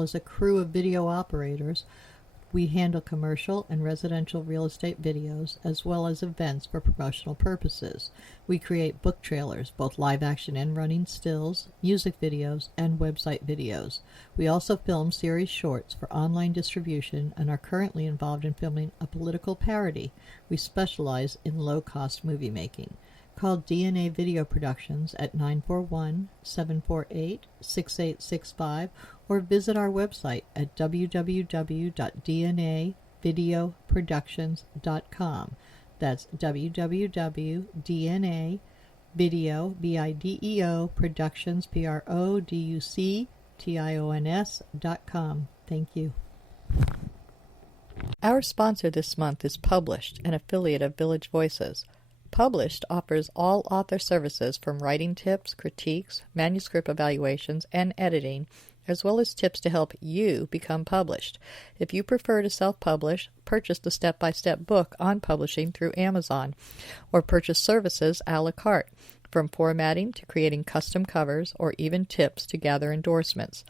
As a crew of video operators, we handle commercial and residential real estate videos as well as events for promotional purposes. We create book trailers, both live action and running stills, music videos, and website videos. We also film series shorts for online distribution and are currently involved in filming a political parody. We specialize in low-cost movie making. Call DNA Video Productions at 941-748-6865 or visit our website at www.dnavideoproductions.com. That's www.dnavideoproductions.com. Thank you. Our sponsor this month is Published, an affiliate of Village Voices. Published offers all author services from writing tips, critiques, manuscript evaluations, and editing, as well as tips to help you become published. If you prefer to self-publish, purchase the step-by-step book on publishing through Amazon, or purchase services a la carte, from formatting to creating custom covers, or even tips to gather endorsements.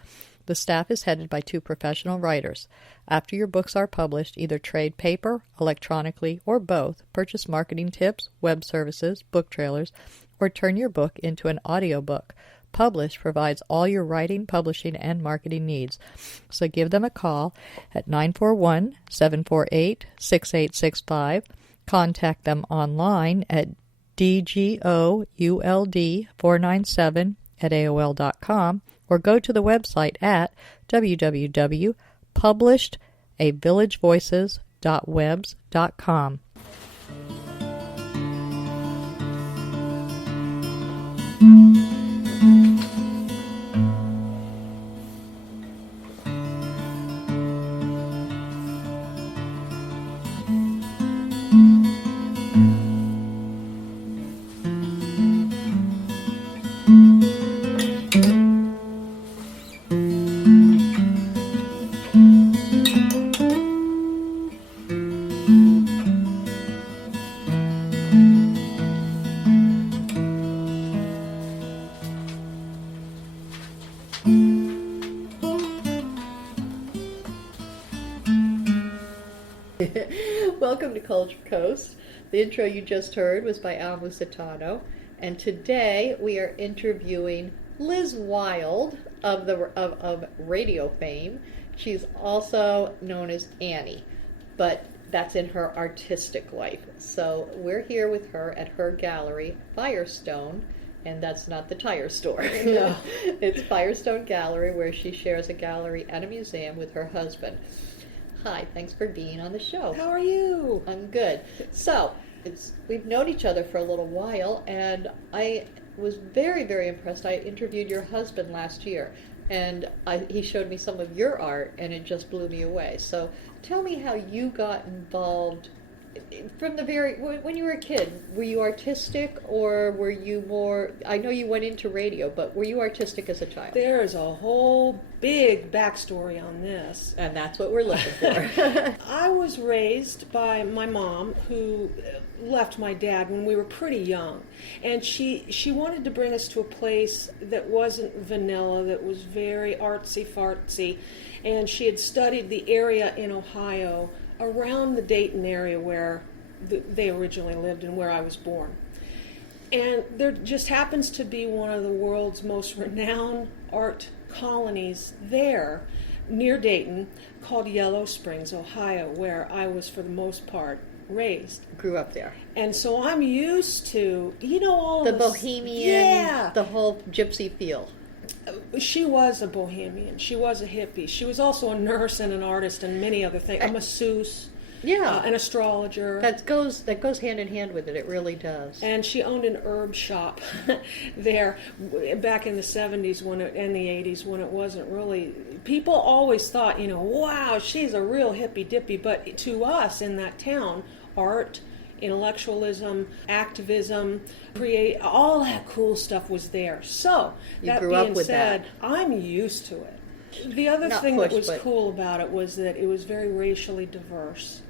The staff is headed by 2 professional writers. After your books are published, either trade paper, electronically, or both, purchase marketing tips, web services, book trailers, or turn your book into an audiobook. Publish provides all your writing, publishing, and marketing needs. So give them a call at 941-748-6865. Contact them online at dgould497@aol.com or go to the website at www.publishedavillagevoices.webs.com. Welcome to Culture Coast. The intro you just heard was by Al Musitano, and today we are interviewing Liz Wilde of radio fame. She's also known as Annie, but that's in her artistic life. So we're here with her at her gallery, Firestone, and that's not the tire store. No. It's Firestone Gallery, where she shares a gallery and a museum with her husband. Hi, thanks for being on the show. How are you? I'm good. So, we've known each other for a little while, and I was very, very impressed. I interviewed your husband last year, and he showed me some of your art, and it just blew me away. So, tell me how you got involved from when you were a kid. Were you artistic, or were you more, I know you went into radio, but were you artistic as a child? There's a whole big backstory on this. And that's what we're looking for. I was raised by my mom, who left my dad when we were pretty young. And she wanted to bring us to a place that wasn't vanilla, that was very artsy-fartsy. And she had studied the area in Ohio around the Dayton area where they originally lived and where I was born. And there just happens to be one of the world's most renowned art colonies there near Dayton called Yellow Springs, Ohio, where I was for the most part raised. Grew up there. And so I'm used to, all the of this, bohemian, yeah, the whole gypsy feel. She was a bohemian. She was a hippie. She was also a nurse and an artist and many other things. A masseuse. Yeah. An astrologer. That goes hand in hand with it. It really does. And she owned an herb shop there back in the 70s and the 80s when it wasn't really... People always thought, wow, she's a real hippy-dippy. But to us in that town, art, intellectualism, activism, all that cool stuff was there. So, that being said, I'm used to it. The other thing that was cool about it was that it was very racially diverse.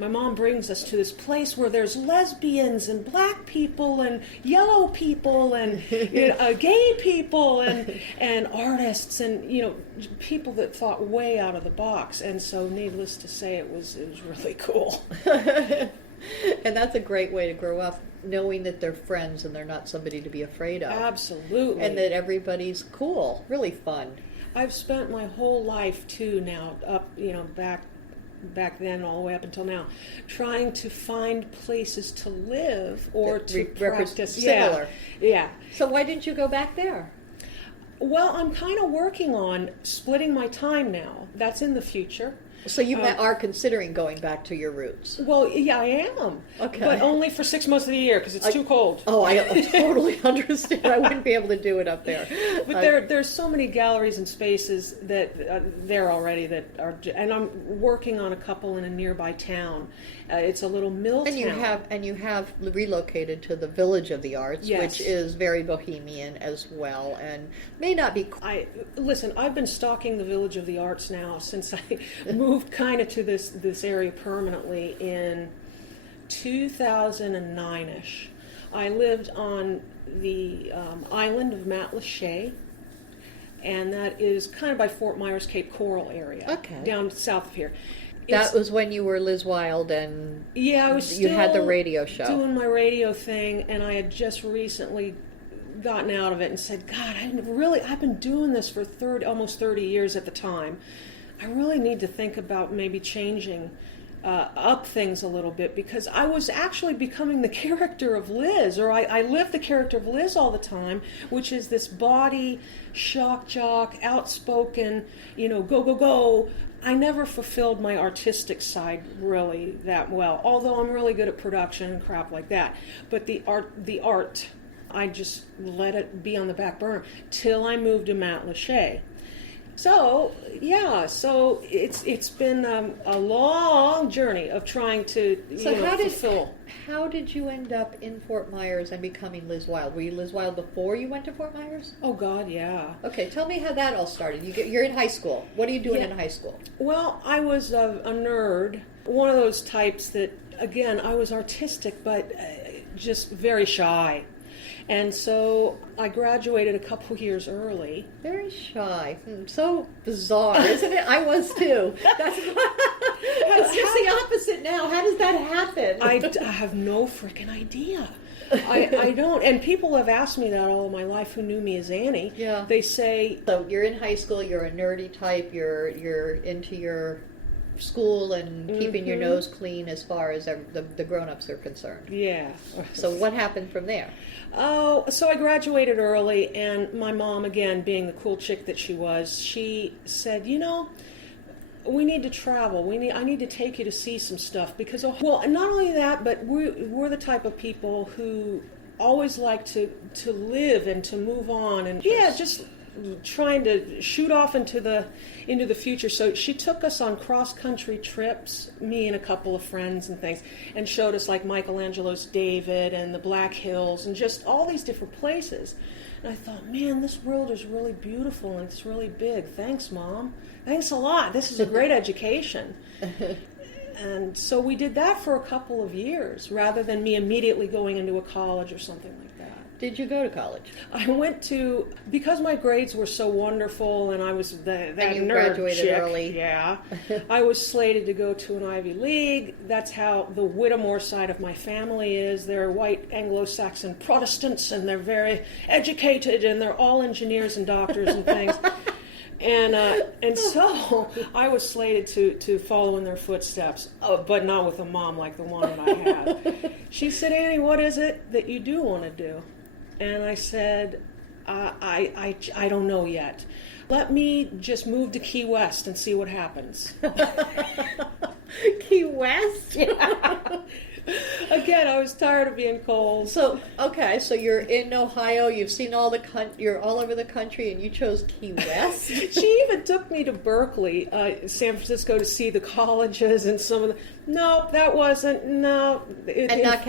my mom brings us to this place where there's lesbians and black people and yellow people and gay people and artists and people that thought way out of the box. And so, needless to say, it was really cool. And that's a great way to grow up, knowing that they're friends and they're not somebody to be afraid of. Absolutely. And that everybody's cool, really fun. I've spent my whole life too now, up back then all the way up until now, trying to find places to live or to practice. Similar. Yeah. So why didn't you go back there? Well, I'm kind of working on splitting my time now. That's in the future. So you are considering going back to your roots? Well, yeah, I am. Okay. But only for 6 months of the year because it's too cold. Oh, I totally understand. I wouldn't be able to do it up there. But there's so many galleries and spaces that there already that are, and I'm working on a couple in a nearby town. It's a little mill town. And you have relocated to the Village of the Arts, yes. which is very bohemian as well, and may not be. Listen, I've been stalking the Village of the Arts now since I moved kind of to this area permanently in 2009-ish. I lived on the island of Matlacha, and that is kind of by Fort Myers, Cape Coral area, down south of here. That was when you were Liz Wilde, and I was you had the radio show. Doing my radio thing, and I had just recently gotten out of it and said, God, I've been doing this for almost 30 years at the time. I really need to think about maybe changing up things a little bit, because I was actually becoming the character of Liz, or I lived the character of Liz all the time, which is this body, shock jock, outspoken, go, go, go. I never fulfilled my artistic side really that well, although I'm really good at production and crap like that. But the art, I just let it be on the back burner till I moved to Matlacha. So it's been a long journey of trying to fulfill. How did you end up in Fort Myers and becoming Liz Wilde? Were you Liz Wilde before you went to Fort Myers? Oh God, yeah. Okay, tell me how that all started. You're in high school. What are you doing in high school? Well, I was a nerd, one of those types that, again, I was artistic but just very shy. And so I graduated a couple years early. Very shy. So bizarre, isn't it? I was too. It's just the opposite now. How does that happen? I have no freaking idea. I don't. And people have asked me that all of my life who knew me as Annie. Yeah. They say... So you're in high school, you're a nerdy type, you're into your school and keeping your nose clean as far as the grown-ups are concerned. Yeah. So what happened from there? Oh, so I graduated early, and my mom, again, being the cool chick that she was, she said, we need to travel. I need to take you to see some stuff, because, well, not only that, but we're the type of people who always like to live and to move on, and just trying to shoot off into the future. So she took us on cross-country trips, me and a couple of friends and things, and showed us like Michelangelo's David and the Black Hills and just all these different places. And I thought, man, this world is really beautiful and it's really big. Thanks, Mom. Thanks a lot. This is a great education. And so we did that for a couple of years rather than me immediately going into a college or something like that. Did you go to college? I went to, because my grades were so wonderful and I was that and you nerd graduated chick, early. Yeah. I was slated to go to an Ivy League. That's how the Whittemore side of my family is. They're white Anglo-Saxon Protestants and they're very educated and they're all engineers and doctors and things. And so I was slated to follow in their footsteps, but not with a mom like the one that I had. She said, Annie, what is it that you do want to do? And I said, I don't know yet. Let me just move to Key West and see what happens. Key West? Yeah. Again, I was tired of being cold. So you're in Ohio, you've seen you're all over the country, and you chose Key West? She even took me to Berkeley, San Francisco, to see the colleges and some of the... No, that wasn't... No.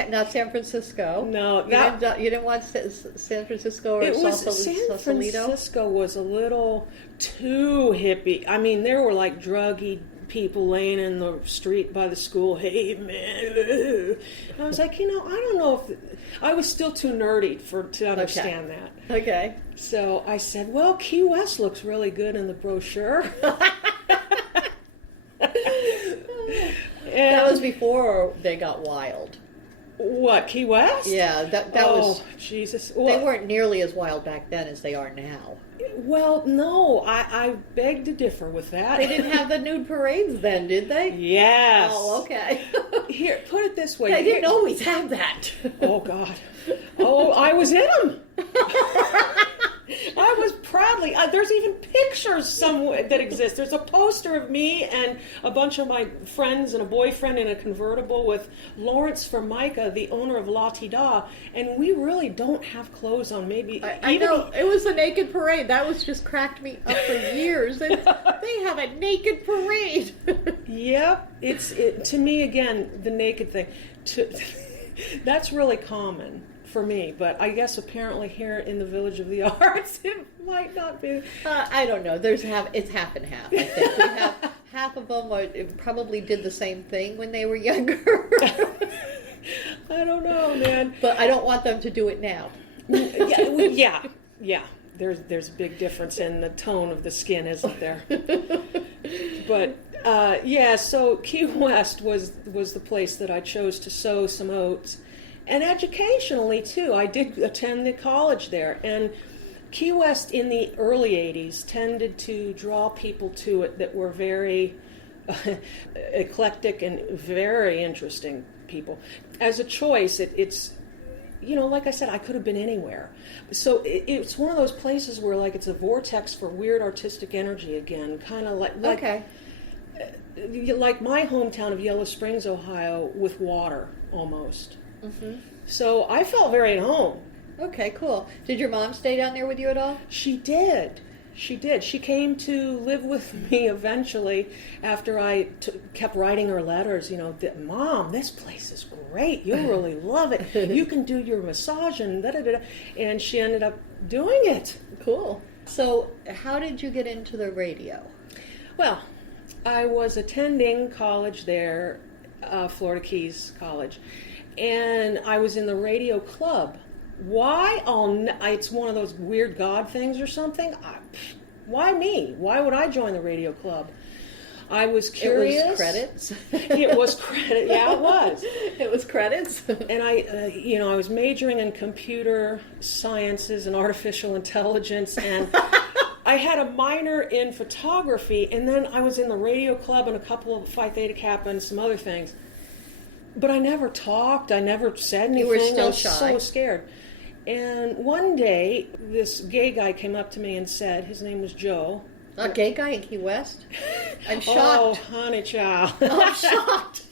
Not San Francisco? No. You didn't want San Francisco or Sausalito? San Francisco was a little too hippie. I mean, there were like druggy people laying in the street by the school. Hey, man. I was like, I don't know if... I was still too nerdy to understand that. Okay. So I said, well, Key West looks really good in the brochure. That was before they got wild. What, Key West? Yeah, that was... Jesus. Well, they weren't nearly as wild back then as they are now. Well, no, I beg to differ with that. They didn't have the nude parades then, did they? Yes. Oh, okay. Here, put it this way. They didn't always have that. Oh, God. Oh, I was in them. I was proudly... there's even pictures somewhere that exist. There's a poster of me and a bunch of my friends and a boyfriend in a convertible with Lawrence Formica, the owner of La Ti Da, and we really don't have clothes on. Maybe I know. It was a naked parade. That was just cracked me up for years. They have a naked parade. Yep. To me, again, the naked thing. That's really common for me, but I guess apparently here in the Village of the Arts it might not be. I don't know. It's half and half. I think we have half of them probably did the same thing when they were younger. I don't know, man. But I don't want them to do it now. Yeah. There's a big difference in the tone of the skin, isn't there? But so Key West was the place that I chose to sow some oats. And educationally, too. I did attend the college there. And Key West in the early 80s tended to draw people to it that were very eclectic and very interesting people. As a choice, it's, like I said, I could have been anywhere. So it's one of those places where, like, it's a vortex for weird artistic energy again. Kind of like okay. Like my hometown of Yellow Springs, Ohio, with water, almost. Mm-hmm. So I felt very at home. Okay, cool. Did your mom stay down there with you at all? She did. She came to live with me eventually after I kept writing her letters, Mom, this place is great. You'll really love it. You can do your massage and da-da-da-da. And she ended up doing it. Cool. So how did you get into the radio? Well, I was attending college there, Florida Keys College. And I was in the radio club. Why? It's one of those weird God things or something. Why me? Why would I join the radio club? I was curious. It was credits. It was credit. Yeah, it was. It was credits. And I was majoring in computer sciences and artificial intelligence, and I had a minor in photography, and then I was in the radio club and a couple of Phi Theta Kappa and some other things. But I never talked. I never said anything. You were still I was shy. So scared. And one day, this gay guy came up to me and said, his name was Joe. A gay guy in Key West? I'm shocked. Oh, honey child. I'm shocked.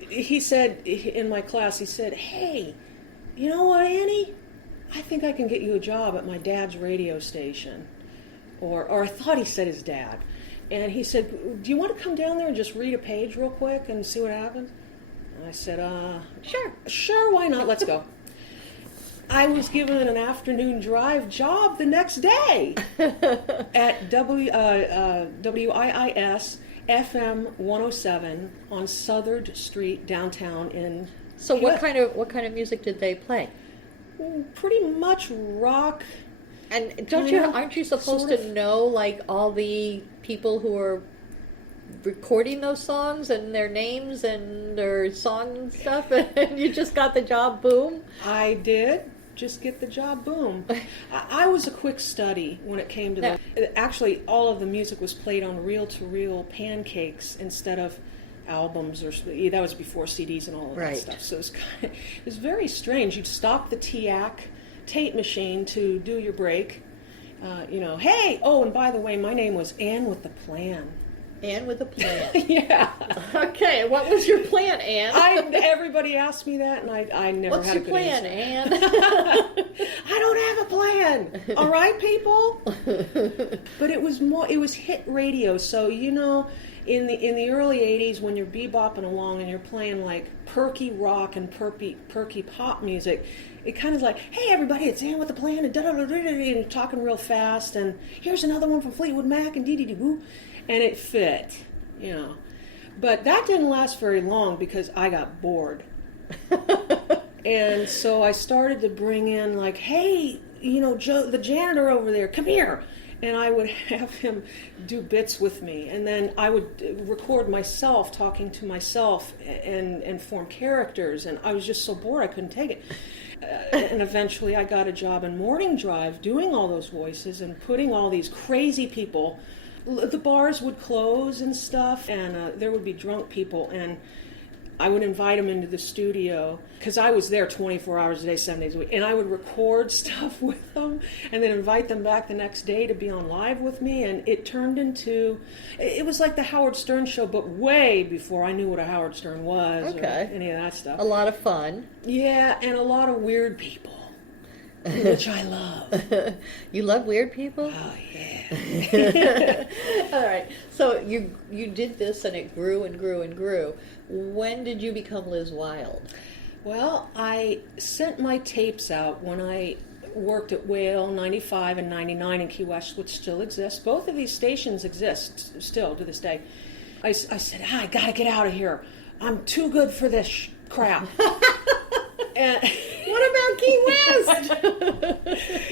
He said, in my class, he said, hey, you know what, Annie? I think I can get you a job at my dad's radio station. Or I thought he said his dad. And he said, do you want to come down there and just read a page real quick and see what happens? And I said, Sure, why not? Let's go. I was given an afternoon drive job the next day at WIIS FM 107 on Southard Street downtown in... So what kind of music did they play? Pretty much rock. And aren't you supposed to know, like, all the people who are recording those songs and their names and their song and stuff, and you just got the job, boom? I did just get the job, boom. I was a quick study when it came to that. Actually, all of the music was played on reel-to-reel pancakes instead of albums, or that was before CDs and all of that stuff. So it was very strange. You'd stop the TIAC tape machine to do your break. Hey, and by the way, my name was Ann with the Plan. Ann with a plan. Yeah. Okay, what was your plan, Ann? Everybody asked me that, and I never had a good answer. What's your plan, answer. Ann? I don't have a plan. All right, people? But it was hit radio, so, in the early 80s, when you're bebopping along and you're playing like perky rock and perky pop music, it kind of like, hey everybody, it's Ann with the Plan, and and talking real fast, and here's another one from Fleetwood Mac, and dee-dee-dee-boo, and it fit, you know. But that didn't last very long because I got bored. And so I started to bring in like, hey, you know, Joe, the janitor over there, come here. And I would have him do bits with me. And then I would record myself talking to myself and form characters. And I was just so bored I couldn't take it. And eventually I got a job in Morning Drive doing all those voices and putting all these crazy people. The bars would close and stuff, and there would be drunk people. And I would invite them into the studio because I was there 24 hours a day, 7 days a week, and I would record stuff with them and then invite them back the next day to be on live with me, and it turned into, it was like the Howard Stern show, but way before I knew what a Howard Stern was or any of that stuff. A lot of fun. Yeah, and a lot of weird people, which I love. You love weird people? Oh, yeah. All right. So you did this and it grew and grew and grew. When did you become Liz Wilde? Well, I sent my tapes out when I worked at Wilde 95 and 99 in Key West, which still exists. Both of these stations exist still to this day. I said, I gotta get out of here. I'm too good for this crap. And what about Key West?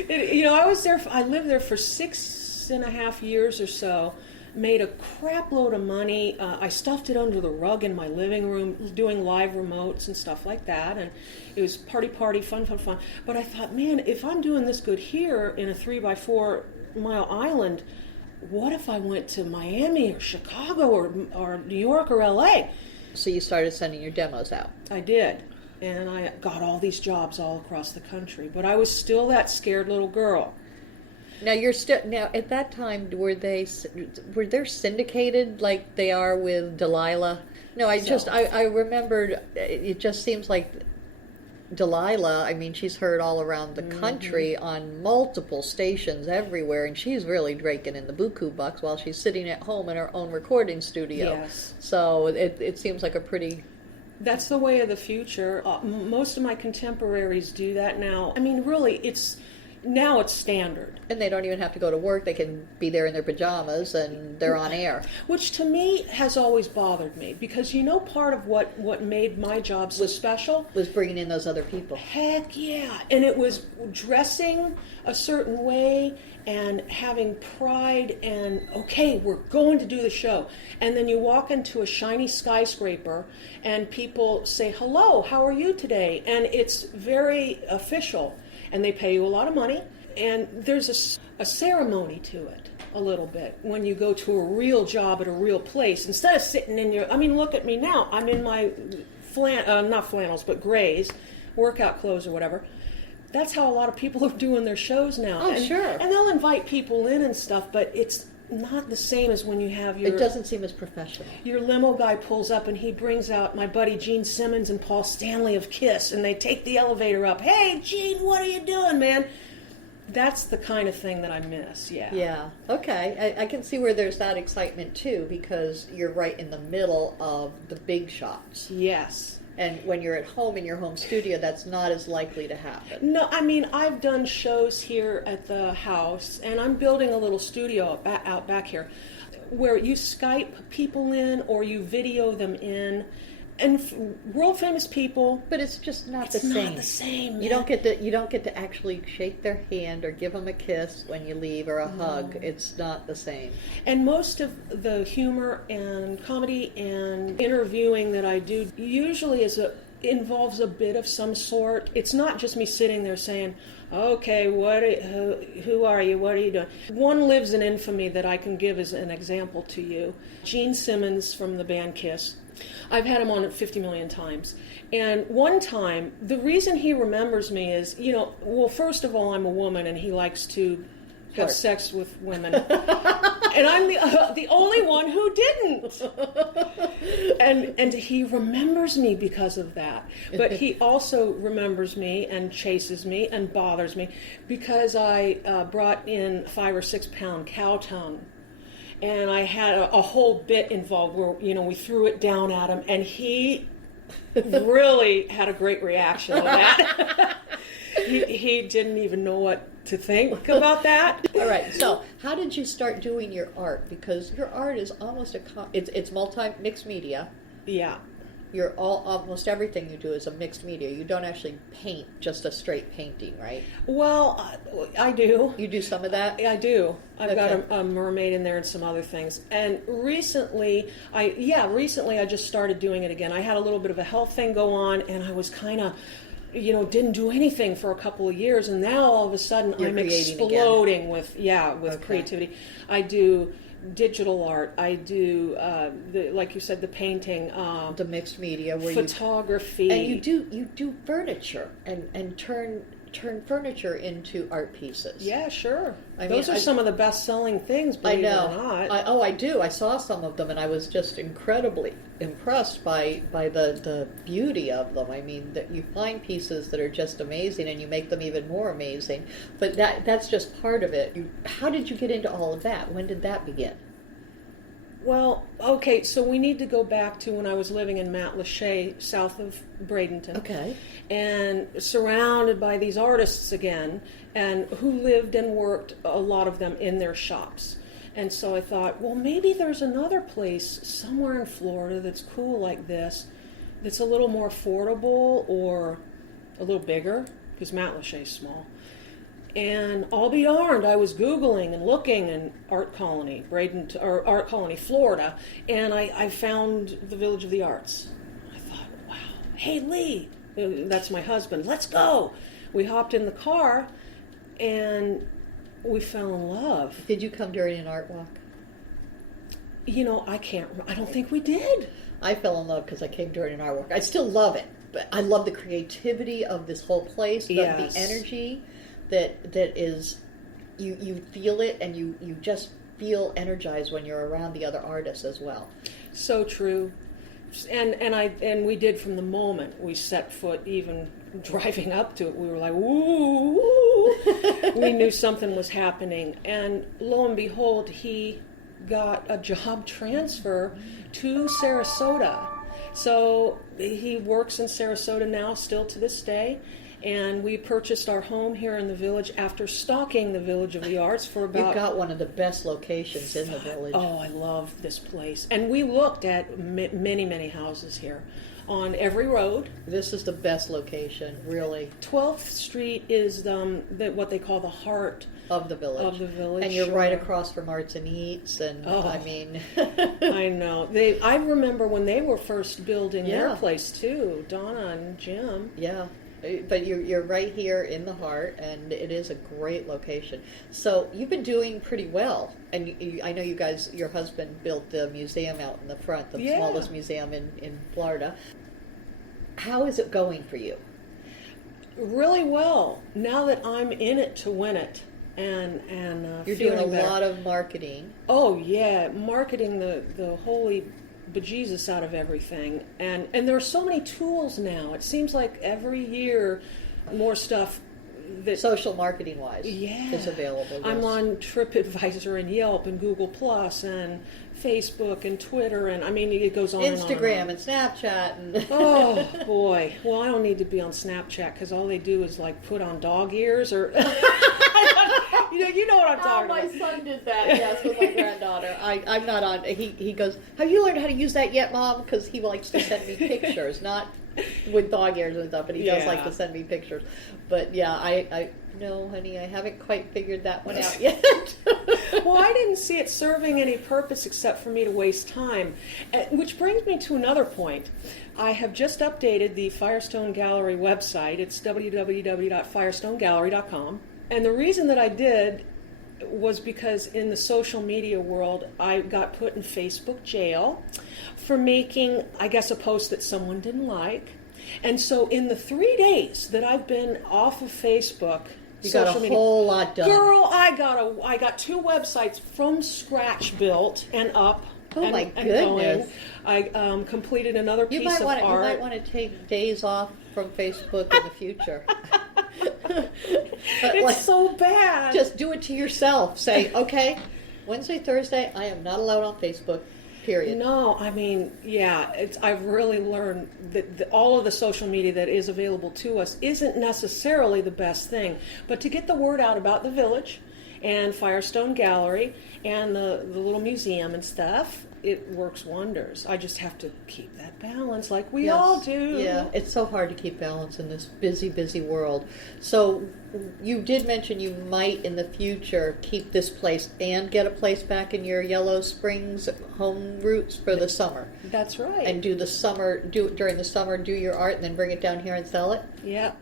You know, I lived there for 6.5 years or so. Made a crap load of money. I stuffed it under the rug in my living room, doing live remotes and stuff like that. And it was party, fun. But I thought, man, if I'm doing this good here in a 3x4 mile island, what if I went to Miami or Chicago or New York or LA? So you started sending your demos out. I did. And I got all these jobs all across the country. But I was still that scared little girl. Now now at that time were they syndicated like they are with Delilah? No, I remembered. It just seems like Delilah. I mean, she's heard all around the country on multiple stations everywhere, and she's really raking in the buku bucks while she's sitting at home in her own recording studio. Yes. So it seems like a pretty. That's the way of the future. Most of my contemporaries do that now. I mean, really, now it's standard. And they don't even have to go to work. They can be there in their pajamas and they're on air. Which to me has always bothered me because, you know, part of what made my job so special was bringing in those other people. Heck yeah. And it was dressing a certain way and having pride and, okay, we're going to do the show. And then you walk into a shiny skyscraper and people say, hello, how are you today? And it's very official. And they pay you a lot of money, and there's a ceremony to it a little bit when you go to a real job at a real place. Instead of sitting in look at me now. I'm in my not flannels, but grays, workout clothes or whatever. That's how a lot of people are doing their shows now. Oh, sure. And they'll invite people in and stuff, but it's not the same as when you have your... It doesn't seem as professional. Your limo guy pulls up and he brings out my buddy Gene Simmons and Paul Stanley of KISS, and they take the elevator up. Hey, Gene, what are you doing, man? That's the kind of thing that I miss, yeah. Yeah, okay. I can see where there's that excitement, too, because you're right in the middle of the big shots. Yes. And when you're at home in your home studio, that's not as likely to happen. No, I mean, I've done shows here at the house, and I'm building a little studio out back here where you Skype people in or you video them in, and world famous people. But it's just not the same. It's not the same. Man. You don't get to actually shake their hand or give them a kiss when you leave or a hug. It's not the same. And most of the humor and comedy and interviewing that I do usually involves a bit of some sort. It's not just me sitting there saying, okay, who are you? What are you doing? One lives in infamy that I can give as an example to you. Gene Simmons from the band KISS. I've had him on 50 million times. And one time, the reason he remembers me is, well, first of all, I'm a woman and he likes to have sex with women. And I'm the only one who didn't. And he remembers me because of that. But he also remembers me and chases me and bothers me because I brought in 5 or 6 pound cow tongue. and I had a whole bit involved where, we threw it down at him, and he really had a great reaction to that. He didn't even know what to think about that. All right. So, how did you start doing your art? Because your art is almost it's mixed media. Yeah. Almost everything you do is a mixed media. You don't actually paint just a straight painting, right? Well, I do. You do some of that? I do. I've got a mermaid in there and some other things. And recently I just started doing it again. I had a little bit of a health thing go on, and I was kind of, didn't do anything for a couple of years, and now all of a sudden I'm exploding with creativity. I do digital art. I do, like you said, the painting, the mixed media, where photography, and you do furniture and turn furniture into art pieces. Yeah, sure. Those are some of the best-selling things. Believe it or not. I do. I saw some of them, and I was just incredibly impressed by the beauty of them. I mean, that you find pieces that are just amazing, and you make them even more amazing. But that's just part of it. How did you get into all of that? When did that begin? Well, okay, so we need to go back to when I was living in Matlacha, south of Bradenton. Okay. And surrounded by these artists again, and who lived and worked, a lot of them, in their shops. And so I thought, well, maybe there's another place somewhere in Florida that's cool like this, that's a little more affordable or a little bigger, because Matlacha is small. And I'll be darned, I was Googling and looking, and Art Colony, Art Colony, Florida, and I found the Village of the Arts. I thought, wow, hey Lee, that's my husband, let's go. We hopped in the car, and we fell in love. Did you come during an art walk? I don't think we did. I fell in love because I came during an art walk. I still love it, but I love the creativity of this whole place, the energy that is, you feel it, and you just feel energized when you're around the other artists as well. So true. And we did from the moment we set foot, even driving up to it, we were like, ooh. We knew something was happening. And lo and behold, he got a job transfer to Sarasota. So he works in Sarasota now, still to this day. And we purchased our home here in the village after stalking the Village of the Arts for about... You've got one of the best locations in the village. Oh, I love this place. And we looked at many, many houses here on every road. This is the best location, really. 12th Street is what they call the heart of the village. And you're right across from Arts and Eats, and I mean... I know. I remember when they were first building their place, too, Donna and Jim. Yeah. But you're right here in the heart, and it is a great location. So you've been doing pretty well, and I know you guys, your husband built the museum out in the front, the smallest museum in Florida. How is it going for you? Really well. Now that I'm in it to win it, and you're doing a lot of marketing. Oh yeah, marketing the holy bejesus out of everything, and there are so many tools now. It seems like every year more stuff that social marketing wise is available. Yes. I'm on TripAdvisor and Yelp and Google Plus and Facebook and Twitter, and I mean it goes on Instagram and Snapchat and oh boy. Well, I don't need to be on Snapchat because all they do is like put on dog ears or you know what I'm talking about. My son did that, yes, with my granddaughter. I'm not on. He goes, have you learned how to use that yet, Mom? Because he likes to send me pictures, not with dog ears and stuff, but he does like to send me pictures. But yeah, I no, honey, I haven't quite figured that one out yet. Well, I didn't see it serving any purpose except for me to waste time. Which brings me to another point. I have just updated the Firestone Gallery website. It's www.firestonegallery.com. And the reason that I did was because in the social media world, I got put in Facebook jail for making, I guess, a post that someone didn't like. And so in the 3 days that I've been off of Facebook, you got a whole lot done. Girl, I got 2 websites from scratch built and up. Oh my goodness! I completed another piece of art. You might want to take days off from Facebook in the future. It's so bad. Just do it to yourself. Say, okay, Wednesday, Thursday, I am not allowed on Facebook, period. No, I mean, yeah, I've really learned that all of the social media that is available to us isn't necessarily the best thing. But to get the word out about the village and Firestone Gallery and the little museum and stuff, it works wonders. I just have to keep that balance like we all do. Yeah, it's so hard to keep balance in this busy, busy world. So you did mention you might in the future keep this place and get a place back in your Yellow Springs home roots for the summer. That's right. And during the summer, do your art and then bring it down here and sell it? Yeah.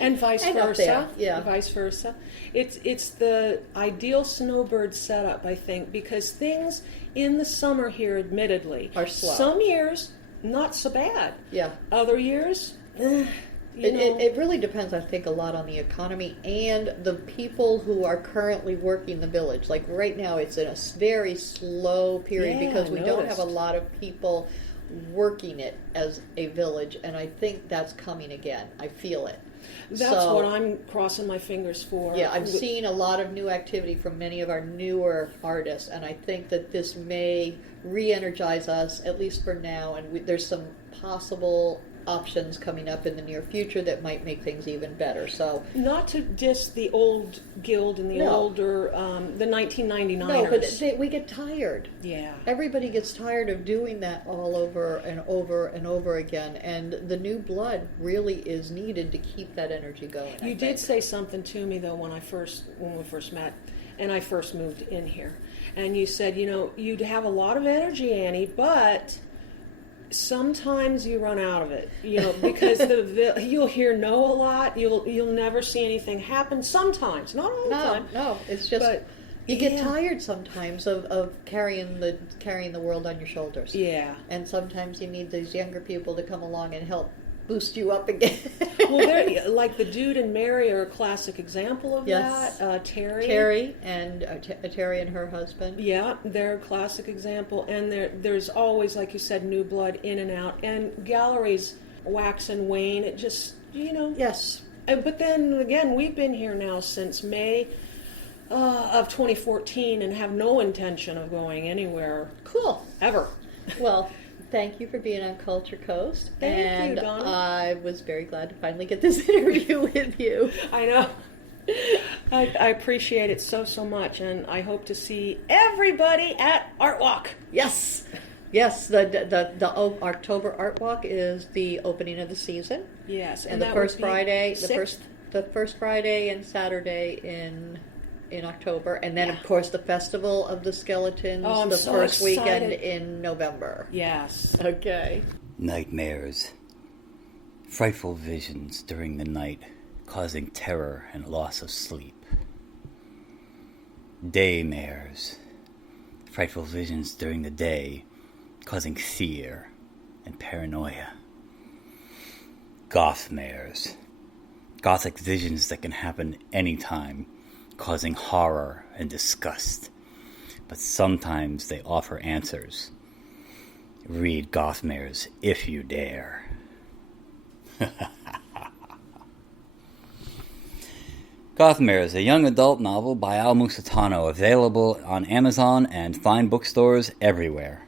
And vice versa. Yeah. Vice versa. It's the ideal snowbird setup, I think, because things in the summer here, admittedly, are slow. Some years, not so bad. Yeah. Other years, It really depends, I think, a lot on the economy and the people who are currently working the village. Like right now, it's in a very slow period because we don't have a lot of people working it as a village, and I think that's coming again. I feel it. That's what I'm crossing my fingers for. Yeah, I've seen a lot of new activity from many of our newer artists, and I think that this may re-energize us, at least for now, and there's some possible options coming up in the near future that might make things even better. So not to diss the old guild and the older, the 1999ers. No, but we get tired. Yeah. Everybody gets tired of doing that all over and over and over again, and the new blood really is needed to keep that energy going. You did say something to me though when we first met, and I first moved in here, and you said, you'd have a lot of energy, Annie, but sometimes you run out of it, because you'll hear no a lot. You'll never see anything happen. Sometimes, not all the time. No, it's just you get tired sometimes of carrying the world on your shoulders. Yeah, and sometimes you need these younger people to come along and help boost you up again. Well, like the Dude and Mary are a classic example of that. Terry and her husband. Yeah, they're a classic example. And there's always, like you said, new blood in and out. And galleries wax and wane. It just, Yes. But then again, we've been here now since May of 2014 and have no intention of going anywhere. Cool. Ever. Well, thank you for being on Culture Coast. Thank you, Donna. I was very glad to finally get this interview with you. I know. I appreciate it so much, and I hope to see everybody at Art Walk. Yes. Yes, the October Art Walk is the opening of the season. Yes, and the first Friday, the first Friday and Saturday in October, and then of course the Festival of the Skeletons, the first weekend in November. Yes. Okay. Nightmares. Frightful visions during the night, causing terror and loss of sleep. Daymares. Frightful visions during the day, causing fear and paranoia. Gothmares. Gothic visions that can happen anytime, causing horror and disgust. But sometimes they offer answers. Read Gothmares if you dare. Gothmares, a young adult novel by Al Musitano, available on Amazon and fine bookstores everywhere.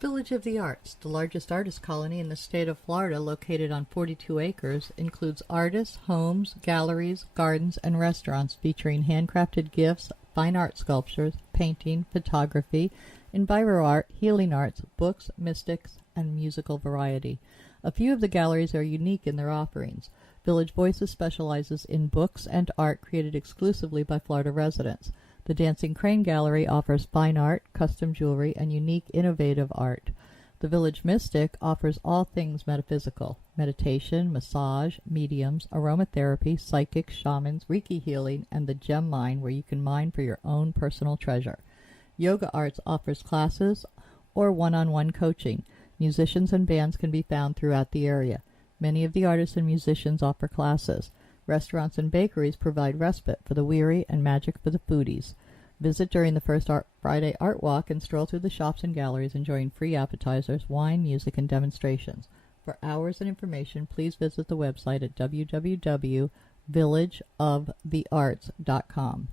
Village of the Arts, the largest artist colony in the state of Florida, located on 42 acres, includes artists, homes, galleries, gardens, and restaurants featuring handcrafted gifts, fine art sculptures, painting, photography, enviro art, healing arts, books, mystics, and musical variety. A few of the galleries are unique in their offerings. Village Voices specializes in books and art created exclusively by Florida residents. The Dancing Crane Gallery offers fine art, custom jewelry, and unique, innovative art. The Village Mystic offers all things metaphysical: meditation, massage, mediums, aromatherapy, psychics, shamans, Reiki healing, and the gem mine, where you can mine for your own personal treasure. Yoga Arts offers classes or one-on-one coaching. Musicians and bands can be found throughout the area. Many of the artists and musicians offer classes. Restaurants and bakeries provide respite for the weary and magic for the foodies. Visit during the first Friday Art Walk and stroll through the shops and galleries enjoying free appetizers, wine, music, and demonstrations. For hours and information, please visit the website at www.villageofthearts.com.